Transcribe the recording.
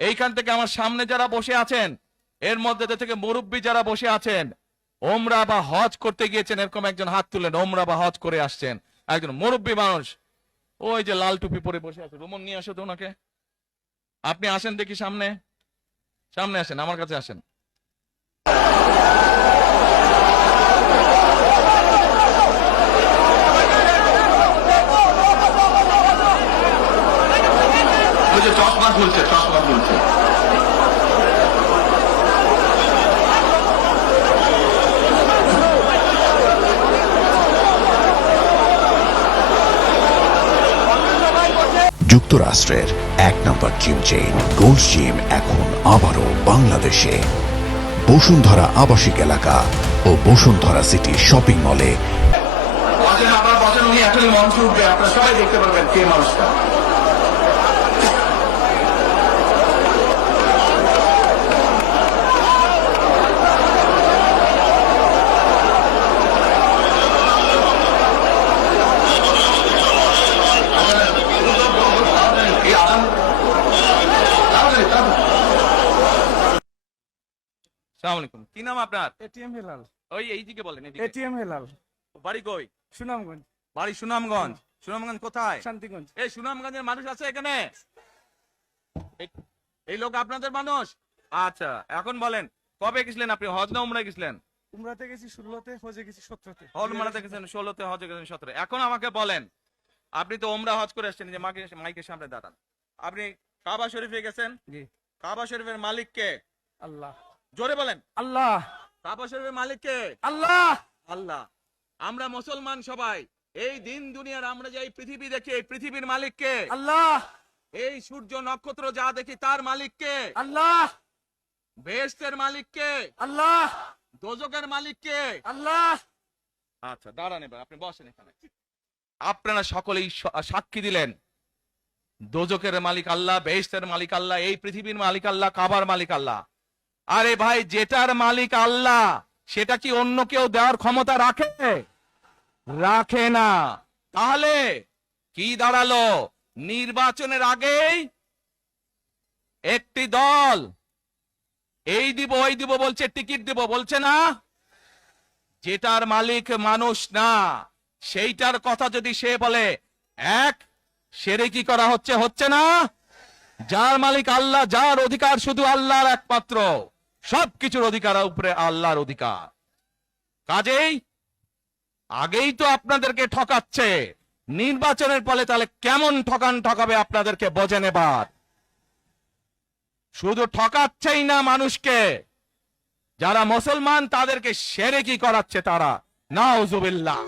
এইখান থেকে আমার সামনে যারা বসে আছেন, এর মধ্যে থেকে মুরব্বী যারা বসে আছেন, ওমরা বা হজ করতে গিয়েছেন, এরকম একজন হাত তুলেন। ওমরা বা হজ করে আসছেন, একজন মুরব্বী মানুষ, ওই যে লাল টুপি পরে বসে আছে, রুমন নিয়ে আসো তো ওনাকে। আপনি আসেন দেখি সামনে, সামনে আসেন, আমার কাছে আসেন। ওই যে চশমা খুলছে, চশমা খুলছে। যুক্তরাষ্ট্রের এক নম্বর জিম চেইন গোল্ড জিম এখন আবারও বাংলাদেশে। বসুন্ধরা আবাসিক এলাকা ও বসুন্ধরা সিটি শপিং মলে। উনি এখনই মঞ্চে উঠবে, আপনারা সবাই দেখতে পারবেন কে মানুষটা। কি নাম আপনার? এটিএম হেলাল। ওই এইদিকে বলেন। এটিএম হেলাল। বাড়ি কই? সুনামগঞ্জ। বাড়ি সুনামগঞ্জ। সুনামগঞ্জ কোথায়? শান্তিগঞ্জ। এই সুনামগঞ্জের মানুষ আছে এখানে? এই লোক আপনাদের মানুষ? আচ্ছা, এখন বলেন কবে গেছিলেন আপনি? হজ না উমরায় গেছিলেন? উমরাতে গেছি 16তে, হজে গেছি 17তে। উমরাতে গেছেন 16তে, হজে গেছেন 17। এখন আমাকে বলেন, আপনি তো উমরা হজ করে আসছেন, যে মাইকের সামনে দাঁড়ান। আপনি কাবা শরীফে গেছেন? জি। কাবা শরীফের মালিক কে? আল্লাহ। জোরে বলেন। আল্লাহ। কাবা শরীফের মালিক কে? আল্লাহ। আল্লাহ। আমরা মুসলমান সবাই, এই দিন দুনিয়ার আমরা যে এই পৃথিবী দেখি, এই পৃথিবীর মালিক কে? আল্লাহ। এই সূর্য নক্ষত্র যা দেখি তার মালিক কে? আল্লাহ। বেহেশতের মালিক কে? আল্লাহ। দোজখের মালিক কে? আল্লাহ। আচ্ছা দাঁড়ান, এবার আপনি বসেন এখানে। আপনারা সকলেই সাক্ষী দিলেন দোজখের মালিক আল্লাহ, বেহেশতের মালিক আল্লাহ, এই পৃথিবীর মালিক আল্লাহ, কাবার মালিক আল্লাহ। আরে ভাই, যেটার মালিক আল্লাহ সেটা কি অন্য কেউ দেওয়ার ক্ষমতা রাখে? রাখে না। তাহলে কি দাঁড়ালো? নির্বাচনের আগেই একটি দল এই দিব ওই দিব বলছে, টিকিট দিব বলছে না? যেটার মালিক মানুষ না, সেইটার কথা যদি সে বলে, এক সেরে কি করা হচ্ছে? হচ্ছে না? যার মালিক আল্লাহ, যার অধিকার শুধু আল্লাহর একমাত্র, সবকিছুর অধিকার উপরে আল্লাহর অধিকার। কাজেই আগেই তো আপনাদেরকে ঠকাচ্ছে, নির্বাচনের ফলে তাহলে কেমন ঠকাবে আপনাদেরকে বোঝেন এবার। শুধু ঠকাচ্ছেই না মানুষকে, যারা মুসলমান তাদেরকে শিরকি করাচ্ছে তারা। নাউজুবিল্লাহ।